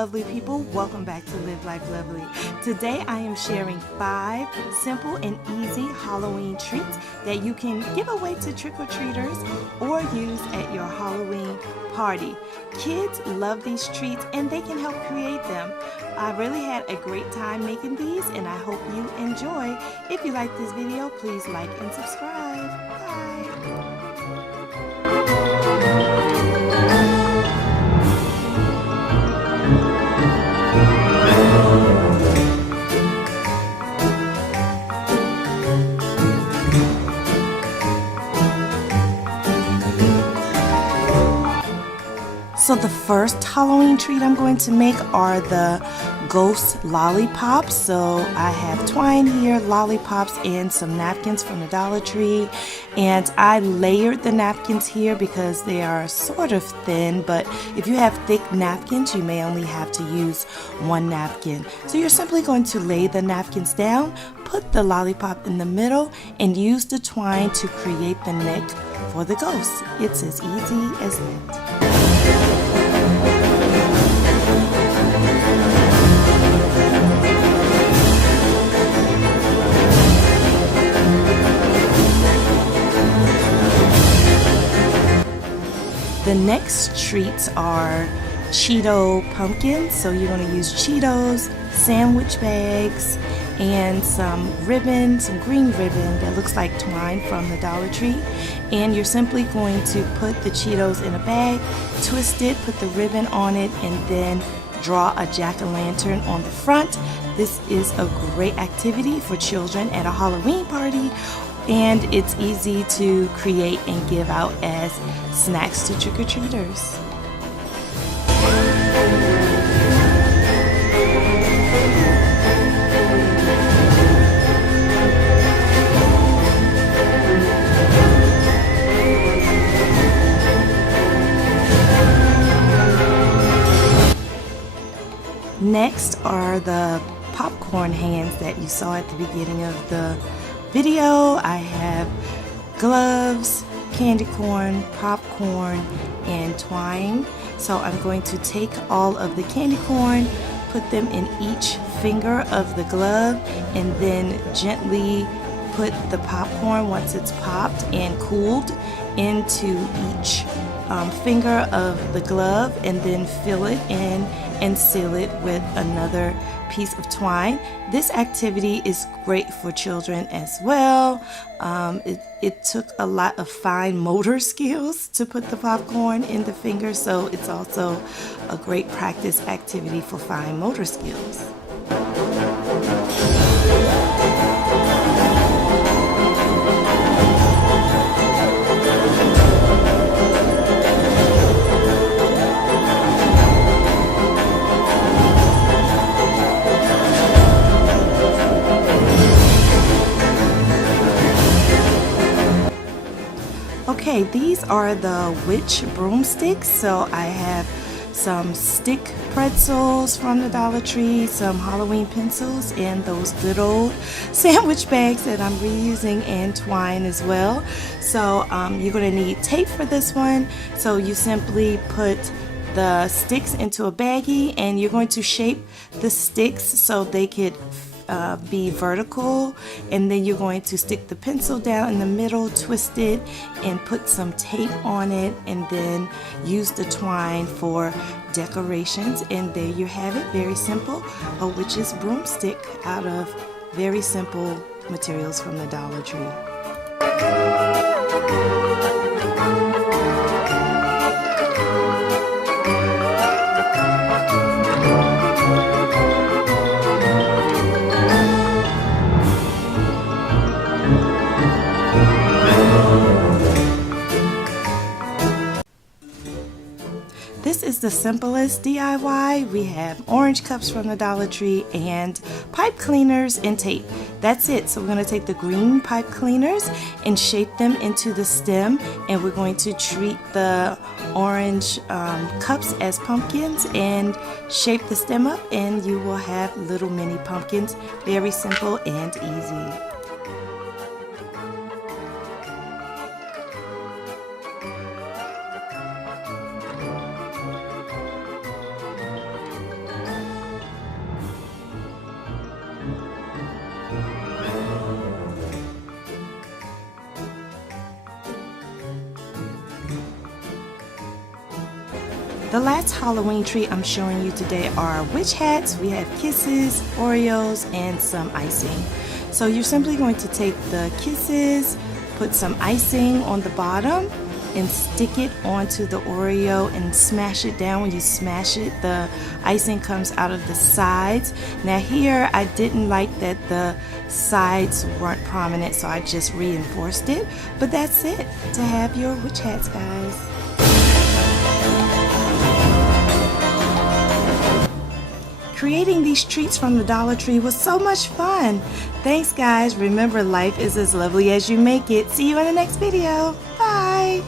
lovely people, welcome back to Live Life Lovely. Today I am sharing 5 simple and easy Halloween treats that you can give away to trick-or-treaters or use at your Halloween party. Kids love these treats and they can help create them. I really had a great time making these and I hope you enjoy. If you like this video, please like and subscribe. Bye. So the first Halloween treat I'm going to make are the ghost lollipops. So I have twine here, lollipops, and some napkins from the Dollar Tree. And I layered the napkins here because they are sort of thin, but if you have thick napkins, you may only have to use one napkin. So you're simply going to lay the napkins down, put the lollipop in the middle, and use the twine to create the neck for the ghost. It's as easy as that. The next treats are Cheeto pumpkins. So you're going to use Cheetos, sandwich bags, and some ribbon, some green ribbon that looks like twine from the Dollar Tree. And you're simply going to put the Cheetos in a bag, twist it, put the ribbon on it, and then draw a jack-o'-lantern on the front. This is a great activity for children at a Halloween party, and it's easy to create and give out as snacks to trick-or-treaters. Next are the popcorn hands that you saw at the beginning of the video. I have gloves, candy corn, popcorn, and twine. So I'm going to take all of the candy corn, put them in each finger of the glove, and then gently put the popcorn, once it's popped and cooled, into each finger of the glove, and then fill it in and seal it with another piece of twine. This activity is great for children as well. It took a lot of fine motor skills to put the popcorn in the finger, so it's also a great practice activity for fine motor skills. Okay, these are the witch broomsticks. So I have some stick pretzels from the Dollar Tree, some Halloween pencils, and those good old sandwich bags that I'm reusing, and twine as well. So you're going to need tape for this one. So you simply put the sticks into a baggie, and you're going to shape the sticks so they could be vertical, and then you're going to stick the pencil down in the middle, twist it, and put some tape on it, and then use the twine for decorations. And there you have it, very simple, a witch's broomstick out of very simple materials from the Dollar Tree. This is the simplest DIY. We have orange cups from the Dollar Tree and pipe cleaners and tape. That's it. So we're going to take the green pipe cleaners and shape them into the stem, and we're going to treat the orange cups as pumpkins and shape the stem up, and you will have little mini pumpkins. Very simple and easy. The last Halloween treat I'm showing you today are witch hats. We have kisses, Oreos, and some icing. So you're simply going to take the kisses, put some icing on the bottom, and stick it onto the Oreo and smash it down. When you smash it, the icing comes out of the sides. Now here, I didn't like that the sides weren't prominent, so I just reinforced it. But that's it to have your witch hats, guys. Creating these treats from the Dollar Tree was so much fun. Thanks, guys. Remember, life is as lovely as you make it. See you in the next video. Bye.